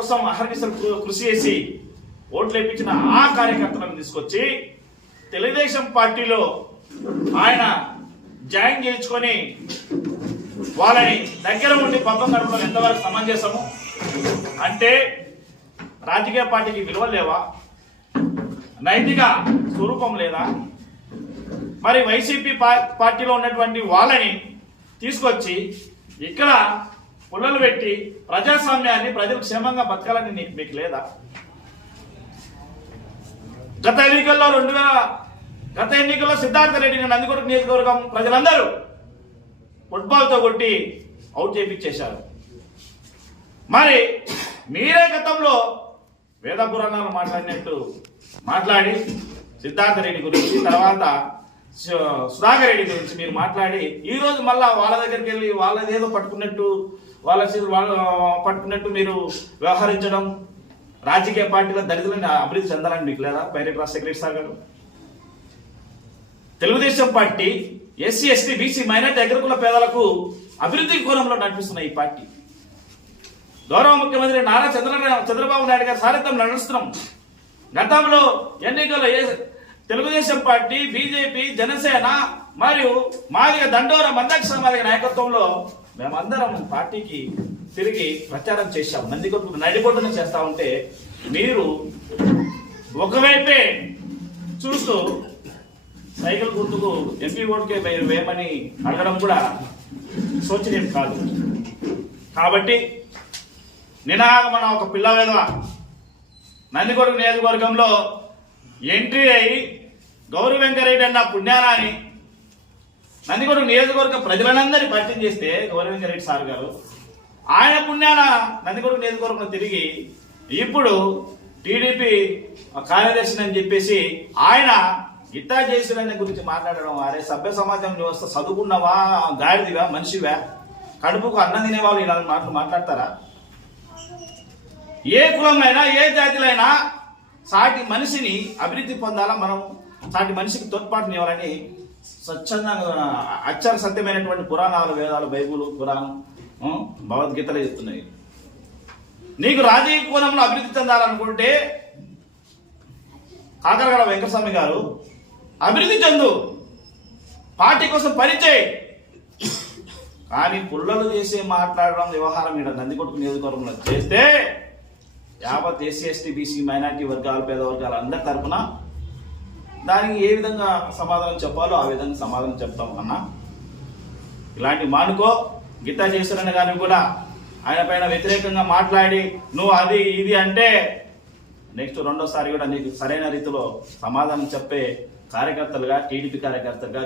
కోసం అహర్నిశలు కృషి చేసి ఓట్లు వేయించిన ఆ కార్యకర్తలను తీసుకొచ్చి తెలుగుదేశం పార్టీలో ఆయన జాయిన్ చేయించుకొని వాళ్ళని దగ్గర ఉండి పబ్బం గడపడం ఎంతవరకు సమంజసము? అంటే రాజకీయ పార్టీకి విలువలు లేవా? నైతిక స్వరూపం లేదా? మరి వైసీపీ పార్టీలో ఉన్నటువంటి వాళ్ళని తీసుకొచ్చి ఇక్కడ పుల్లలు పెట్టి ప్రజాస్వామ్యాన్ని ప్రజలు క్షేమంగా బతకాలని మీకు లేదా? గత ఎన్నికల్లో సిద్ధార్థ రెడ్డిని నందికొండ నియోజకవర్గం ప్రజలందరూ ఫుట్బాల్తో కొట్టి అవుట్ చేయించేశారు. మరి మీరే గతంలో వేద పురాణాలు మాట్లాడినట్టు మాట్లాడి సిద్ధార్థ రెడ్డి గురించి, తర్వాత సుధాకర్ రెడ్డి గురించి మీరు మాట్లాడి ఈరోజు మళ్ళా వాళ్ళ దగ్గరికి వెళ్ళి వాళ్ళదేదో పట్టుకున్నట్టు పట్టుకున్నట్టు మీరు వ్యవహరించడం, రాజకీయ పార్టీల దళితులను అభివృద్ధి చెందాలని మీకు లేదా? బైరెడ్డి రాజశేఖర సార్ గారు, Telugu Desam party SC ST BC minority అగ్రకుల పేదలకు అభివృద్ధి కోణంలో నడిపిస్తున్న ఈ పార్టీ గౌరవ ముఖ్యమంత్రి నారా చంద్రబాబు నాయుడు గారి సారథ్యం నడుస్తున్నాం. గతంలో ఎన్నికల్లో తెలుగుదేశం పార్టీ, బీజేపీ, జనసేన మరియు మాదిగ దండోర మందక సామాజిక నాయకత్వంలో మేమందరం పార్టీకి తిరిగి ప్రచారం చేశాం. నందికొట్టు నడిబొట్టును చేస్తా ఉంటే మీరు ఒకవైపే చూస్తూ సైకిల్ గుర్తుకు ఎంపీ ఓటుకే వేయమని అడగడం కూడా శోచనీయం కాదు. కాబట్టి నినాగమన ఒక పిల్లవేద నందికొట్టు నియోజకవర్గంలో ఎంట్రీ అయి గౌరీ వెంకరెడ్డి అన్న పుణ్యానాన్ని నందికొట్టు నియోజకవర్గ ప్రజలందరినీ పరిచయం చేస్తే గౌరీ వెంకరెడ్డి సార్ గారు ఆయన పుణ్యాన నందికొట్టు నియోజకవర్గంలో తిరిగి ఇప్పుడు టీడీపీ కార్యదర్శి అని చెప్పేసి ఆయన గిట్టా చేసిన గురించి మాట్లాడడం, అరే సభ్య సమాజం వ్యవస్థ చదువుకున్నవా, గాడిదివా, మనిషివా, కడుపుకు అన్నం తినేవాళ్ళు ఇలా మాట్లాడతారా? ఏ కులంలో ఏ జాతిలైనా సాటి మనిషిని అభివృద్ధి పొందాలా, మనం సాటి మనిషికి తోడ్పాటునివ్వాలని స్వచ్ఛందంగా అక్షర సత్యమైనటువంటి పురాణాలు, వేదాలు, బైబుల్, పురాణం, భగవద్గీతలు చెప్తున్నాయి. నీకు రాజకీయ కోణంలో అభివృద్ధి చెందాలనుకుంటే కాకరగడ వెంకటస్వామి గారు అభివృద్ధి చెందు, పార్టీ కోసం పనిచేయి. కానీ పుల్లలు చేసి మాట్లాడడం వ్యవహారం ఇక్కడ నందికొట్టు నియోజకవర్గంలో చేస్తే యావత్ ఎస్సీ ఎస్టీ బీసీ మైనార్టీ వర్గాలు, పేద వర్గాలు అందరి తరఫున దానికి ఏ విధంగా సమాధానం చెప్పాలో ఆ విధంగా సమాధానం చెప్తాం అన్నా. ఇలాంటి మానుకో. గీతా చేస్తున్న గారిని కూడా ఆయన పైన వ్యతిరేకంగా మాట్లాడి నువ్వు అది ఇది అంటే నెక్స్ట్ రెండోసారి కూడా నీకు సరైన రీతిలో సమాధానం చెప్పే కార్యకర్తలుగా, టీడీపీ కార్యకర్తలుగా